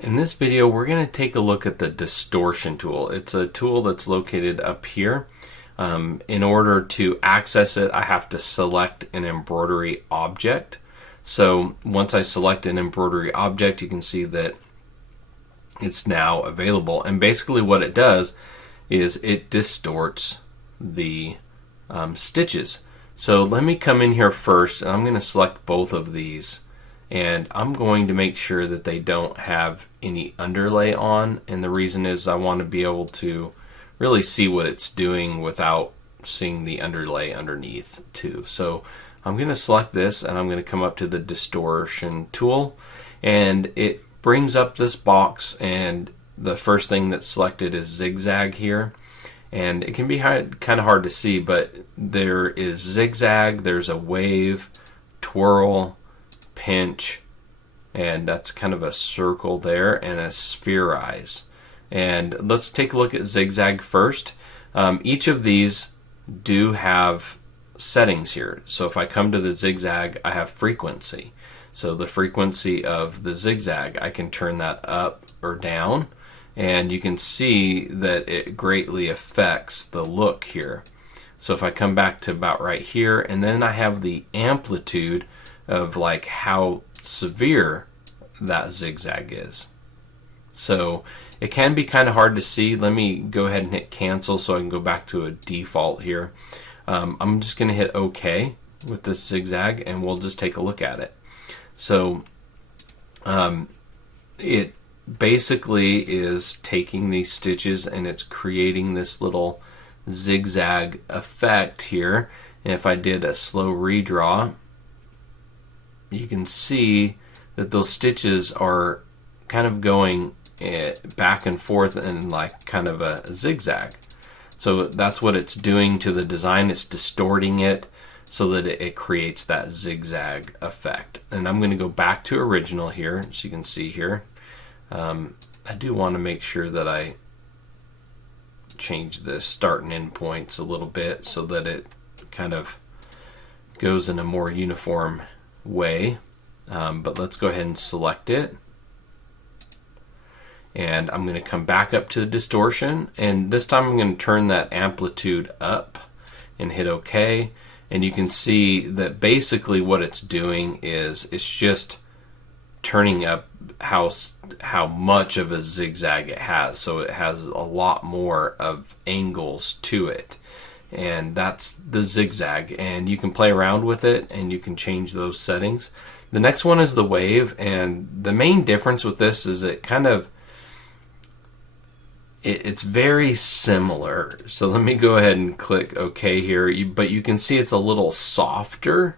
In this video, we're going to take a look at the Distortion tool. It's a tool that's located up here. In order to access it, I have to select an embroidery object. So once I select an embroidery object, you can see that it's now available. And basically what it does is it distorts the stitches. So let me come in here first, and I'm going to select both of these. And I'm going to make sure that they don't have any underlay on, and the reason is I want to be able to really see what it's doing without seeing the underlay underneath too. So I'm going to select this, and I'm going to come up to the Distortion tool, and it brings up this box, and the first thing that's selected is zigzag here. And it can be kind of hard to see, but there is zigzag, there's a wave, twirl, pinch, and that's kind of a circle there, and a spherize. And let's take a look at zigzag first. Each of these do have settings here. So if I come to the zigzag, I have frequency. So the frequency of the zigzag, I can turn that up or down, and you can see that it greatly affects the look here. So if I come back to about right here, and then I have the amplitude of like how severe that zigzag is. So it can be kind of hard to see. Let me go ahead and hit cancel so I can go back to a default here. I'm just going to hit OK with this zigzag, and we'll just take a look at it. So it basically is taking these stitches and it's creating this little zigzag effect here. And if I did a slow redraw, you can see that those stitches are kind of going back and forth in like kind of a zigzag. So that's what it's doing to the design. It's distorting it so that it creates that zigzag effect. And I'm going to go back to original here, so you can see here. I do want to make sure that I change the start and end points a little bit so that it kind of goes in a more uniform way, but let's go ahead and select it, and I'm going to come back up to the distortion, and this time I'm going to turn that amplitude up and hit OK. And you can see that basically what it's doing is it's just turning up how much of a zigzag it has, so it has a lot more of angles to it. And that's the zigzag, and you can play around with it and you can change those settings. The next one is the wave, and the main difference with this is it's very similar. So let me go ahead and click OK here, but you can see it's a little softer.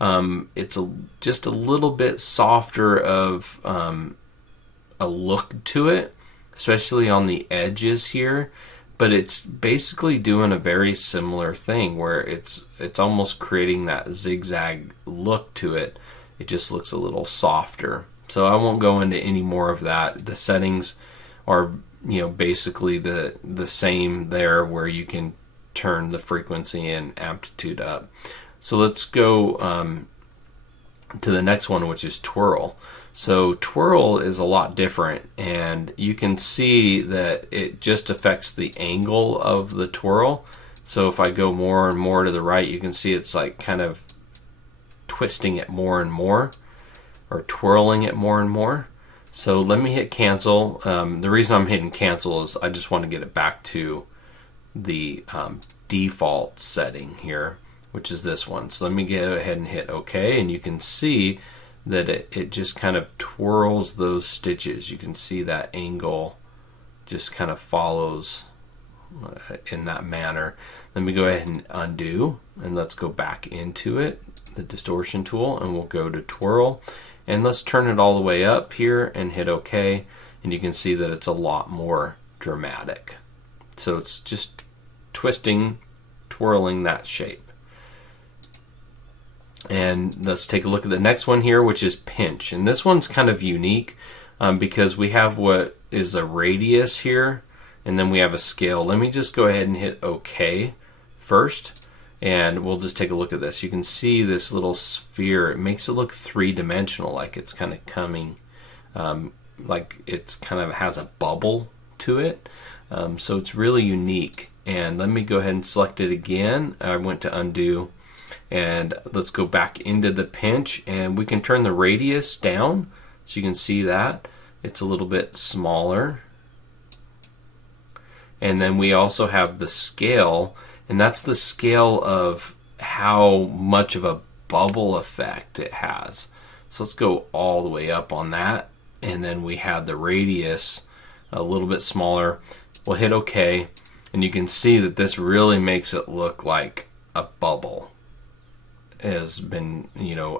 It's just a little bit softer of a look to it, especially on the edges here. But it's basically doing a very similar thing where it's almost creating that zigzag look to it. It just looks a little softer. So I won't go into any more of that. The settings are basically the same there, where you can turn the frequency and amplitude up. So let's go to the next one, which is twirl. So twirl is a lot different, and you can see that it just affects the angle of the twirl. So if I go more and more to the right, you can see it's like kind of twisting it more and more, or twirling it more and more. So let me hit cancel. The reason I'm hitting cancel is I just want to get it back to the default setting here, which is this one. So let me go ahead and hit OK, and you can see that it just kind of twirls those stitches. You can see that angle just kind of follows in that manner. Let me go ahead and undo, and let's go back into it, the distortion tool, and we'll go to twirl, and let's turn it all the way up here and hit OK, and you can see that it's a lot more dramatic. So it's just twisting, twirling that shape. And let's take a look at the next one here, which is pinch. And this one's kind of unique because we have what is a radius here, and then we have a scale. Let me just go ahead and hit OK first, and we'll just take a look at this. You can see this little sphere. It makes it look three-dimensional, like it's kind of coming like it's kind of has a bubble to it. So it's really unique. And let me go ahead and select it again. I went to undo, and let's go back into the pinch, and we can turn the radius down so you can see that it's a little bit smaller. And then we also have the scale, and that's the scale of how much of a bubble effect it has. So let's go all the way up on that, and then we have the radius a little bit smaller. We'll hit OK, and you can see that this really makes it look like a bubble has been,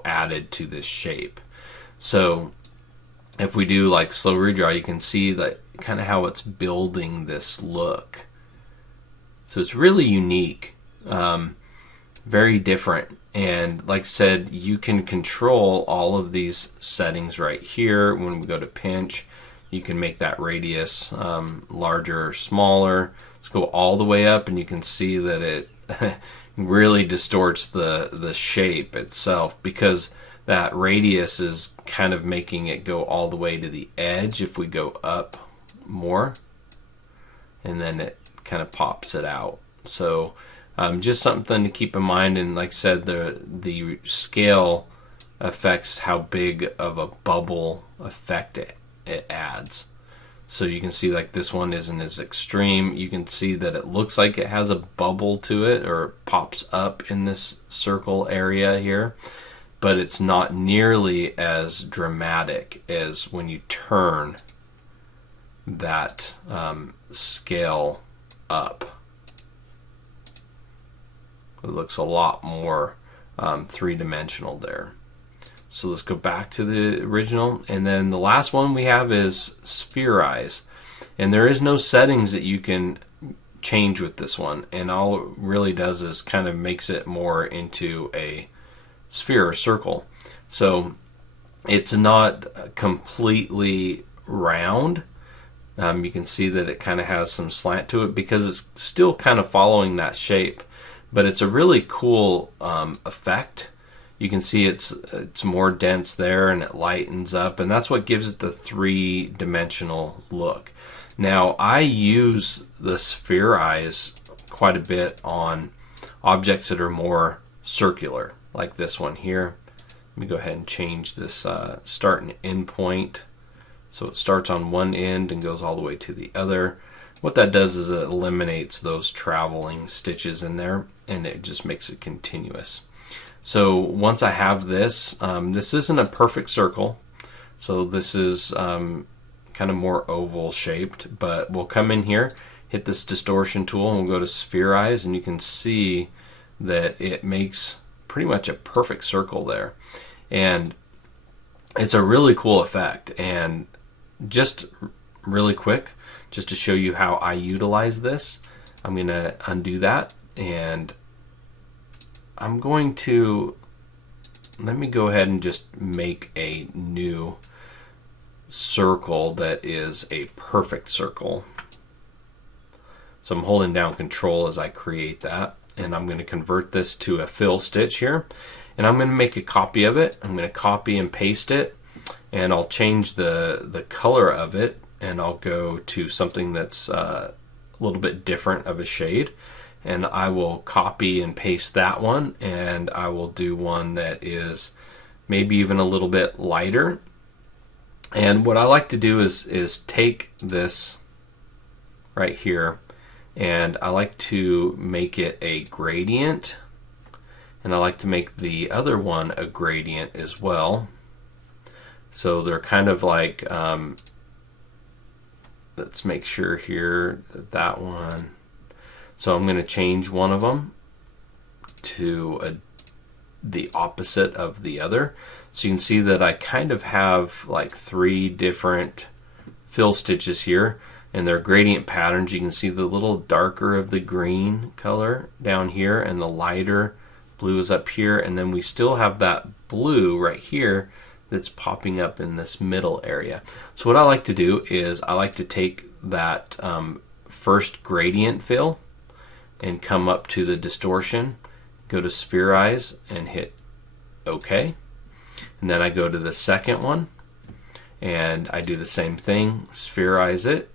added to this shape. So if we do like slow redraw, you can see that kind of how it's building this look. So it's really unique, very different. And like I said, you can control all of these settings right here. When we go to pinch, you can make that radius larger or smaller. Let's go all the way up, and you can see that it really distorts the shape itself, because that radius is kind of making it go all the way to the edge. If we go up more, and then it kind of pops it out. So just something to keep in mind. And like I said, the scale affects how big of a bubble effect it adds. So you can see like this one isn't as extreme. You can see that it looks like it has a bubble to it, or it pops up in this circle area here, but it's not nearly as dramatic as when you turn that scale up. It looks a lot more three-dimensional there. So let's go back to the original, and then the last one we have is spherize, and there is no settings that you can change with this one, and all it really does is kind of makes it more into a sphere or circle. So it's not completely round. You can see that it kind of has some slant to it because it's still kind of following that shape, but it's a really cool effect. You can see it's more dense there, and it lightens up, and that's what gives it the three-dimensional look. Now, I use the spherize quite a bit on objects that are more circular, like this one here. Let me go ahead and change this start and end point. So it starts on one end and goes all the way to the other. What that does is it eliminates those traveling stitches in there, and it just makes it continuous. So once I have this, this isn't a perfect circle, so this is kind of more oval shaped, but we'll come in here, hit this distortion tool, and we'll go to spherize, and you can see that it makes pretty much a perfect circle there. And it's a really cool effect. And just really quick, just to show you how I utilize this, I'm going to undo that, and I'm going to, let me go ahead and just make a new circle that is a perfect circle. So I'm holding down Control as I create that, and I'm going to convert this to a fill stitch here, and I'm going to make a copy of it. I'm going to copy and paste it, and I'll change the color of it, and I'll go to something that's a little bit different of a shade. And I will copy and paste that one, and I will do one that is maybe even a little bit lighter. And what I like to do is take this right here, and I like to make it a gradient, and I like to make the other one a gradient as well. So they're kind of like, let's make sure here that one. So I'm going to change one of them to the opposite of the other. So you can see that I kind of have like three different fill stitches here, and they're gradient patterns. You can see the little darker of the green color down here, and the lighter blue is up here, and then we still have that blue right here that's popping up in this middle area. So what I like to do is I like to take that first gradient fill and come up to the distortion, go to spherize, and hit OK. And then I go to the second one, And I do the same thing, spherize it,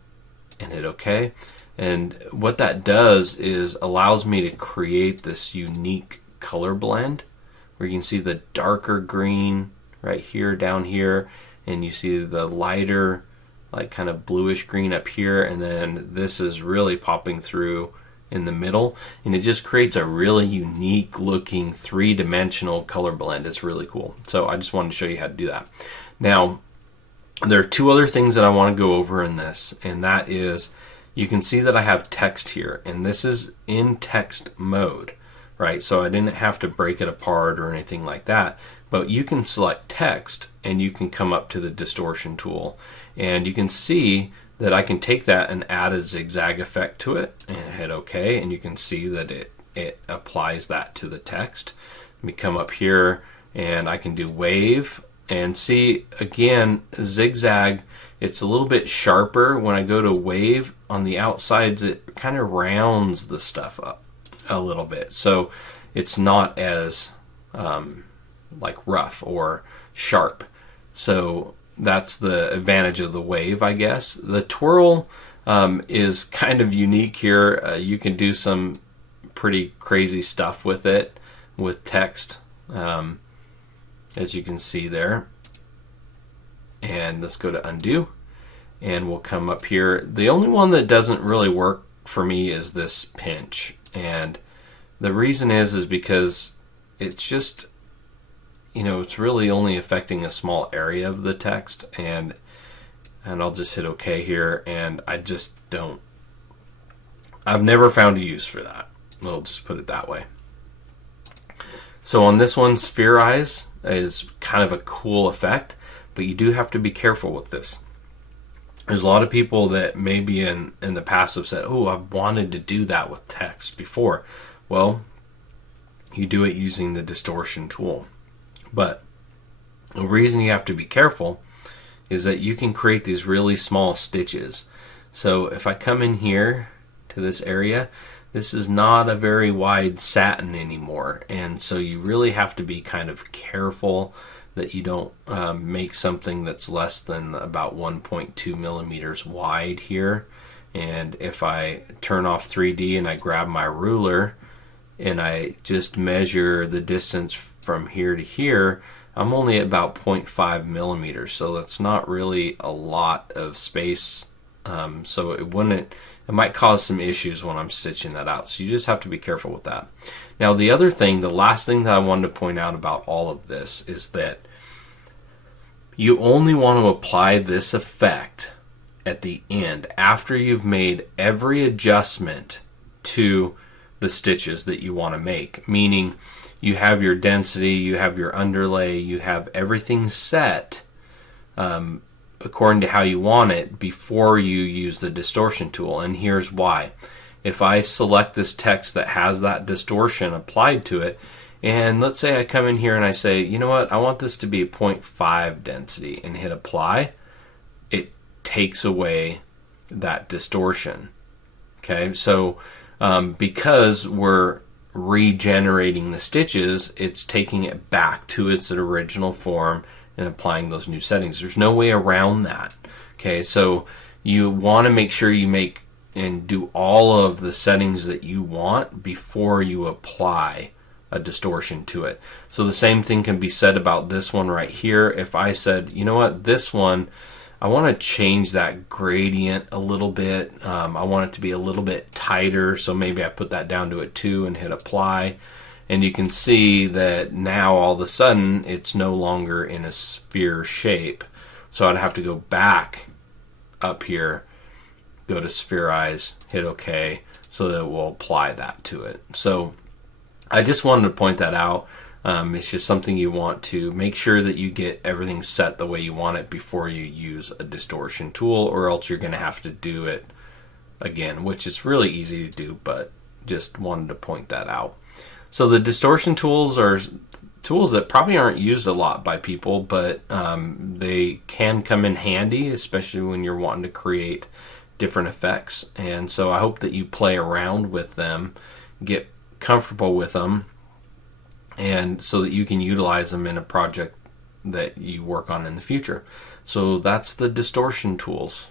and hit OK. And what that does is allows me to create this unique color blend where you can see the darker green right here, down here, and you see the lighter, like kind of bluish green up here, and then this is really popping through in the middle, and it just creates a really unique looking three-dimensional color blend. It's really cool. So I just wanted to show you how to do that. Now, there are two other things that I want to go over in this, and that is, you can see that I have text here, and this is in text mode, right? So I didn't have to break it apart or anything like that, but you can select text and you can come up to the distortion tool, and you can see that I can take that and add a zigzag effect to it and hit OK, and you can see that it applies that to the text. Let me come up here and I can do wave and see again zigzag. It's a little bit sharper. When I go to wave on the outsides, it kind of rounds the stuff up a little bit, so it's not as like rough or sharp. So that's the advantage of the wave, I guess. The twirl is kind of unique here. You can do some pretty crazy stuff with it, with text, as you can see there. And let's go to undo, and we'll come up here. The only one that doesn't really work for me is this pinch, and the reason is because it's just, it's really only affecting a small area of the text, and I'll just hit OK here, and I've never found a use for that. We'll just put it that way. So on this one, spherize is kind of a cool effect, but you do have to be careful with this. There's a lot of people that maybe in the past have said, oh, I've wanted to do that with text before. Well, you do it using the distortion tool. But the reason you have to be careful is that you can create these really small stitches. So if I come in here to this area, this is not a very wide satin anymore, and so you really have to be kind of careful that you don't make something that's less than about 1.2 millimeters wide here. And if I turn off 3D and I grab my ruler and I just measure the distance from here to here, I'm only at about 0.5 millimeters, so that's not really a lot of space. So it might cause some issues when I'm stitching that out. So you just have to be careful with that. Now the other thing, the last thing that I wanted to point out about all of this is that you only want to apply this effect at the end after you've made every adjustment to the stitches that you want to make. Meaning you have your density, you have your underlay, you have everything set according to how you want it before you use the distortion tool. And here's why. If I select this text that has that distortion applied to it, and let's say I come in here and I say, you know what, I want this to be a 0.5 density, and hit apply, it takes away that distortion. Okay, so because we're regenerating the stitches, it's taking it back to its original form and applying those new settings. There's no way around that. Okay, so you want to make sure you make and do all of the settings that you want before you apply a distortion to it. So the same thing can be said about this one right here. If I said, you know what, this one, I want to change that gradient a little bit. I want it to be a little bit tighter, so maybe I put that down to a 2 and hit apply. And you can see that now all of a sudden it's no longer in a sphere shape. So I'd have to go back up here, go to spherize, hit OK, so that it will apply that to it. So I just wanted to point that out. It's just something you want to make sure that you get everything set the way you want it before you use a distortion tool, or else you're going to have to do it again, which is really easy to do, but just wanted to point that out. So the distortion tools are tools that probably aren't used a lot by people, but they can come in handy, especially when you're wanting to create different effects. And so I hope that you play around with them, get comfortable with them, and so that you can utilize them in a project that you work on in the future. So that's the distortion tools.